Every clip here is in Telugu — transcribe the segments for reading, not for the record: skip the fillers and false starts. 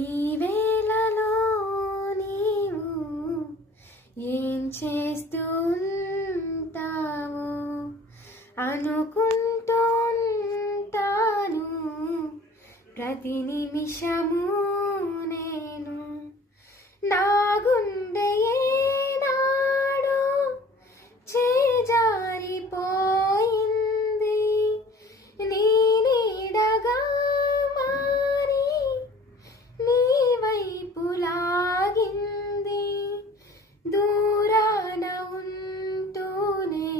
ఈ వేళలో నీవు ఏం చేస్తూ ఉంటావో అనుకుంటూ ఉంటాను ప్రతి నిమిషము నేను. నా గుండె ఏనాడు చేజారిపోయింది, నీ నీడగా మారి నీ వైపు లాగింది. దూరాన ఉంటూనే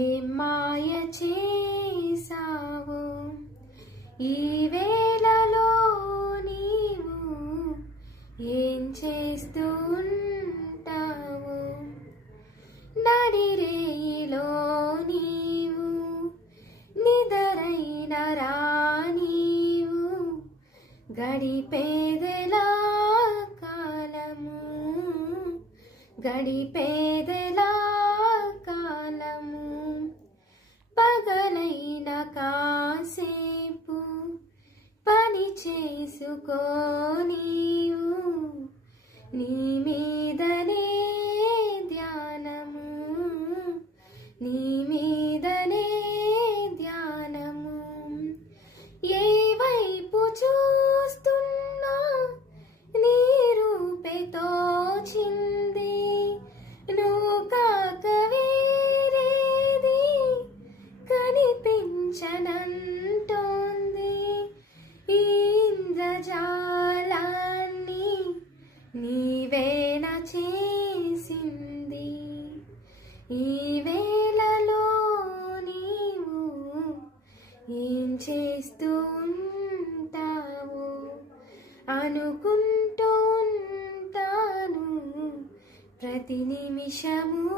ఏం మాయ చేసావో ఈ వేళలో నీవు ఏం చేస్తూ ఉంటావో. నడిరేయిలో నీవు నిదరైన రానీవు గడిపేదెలా కాలము, గడిపేదెలా కాలము. పగలైన కాసేపు పని చేసుకో నీవు, నీ మీదనే ధ్యానము, నీ మీదనే ధ్యానము. ఏ వైపు చూస్తున్నా నీ రూపే తోచింది, నువ్వు కాక వేరేది కనిపించనంటోంది. ఈ ఇంద్రజాలాన్ని నీవేన చేసింది. ఈ వేళలో నీవు ఏం చేస్తూ ఉంటావో అనుకుంటూ ఉంటాను ప్రతి నిమిషము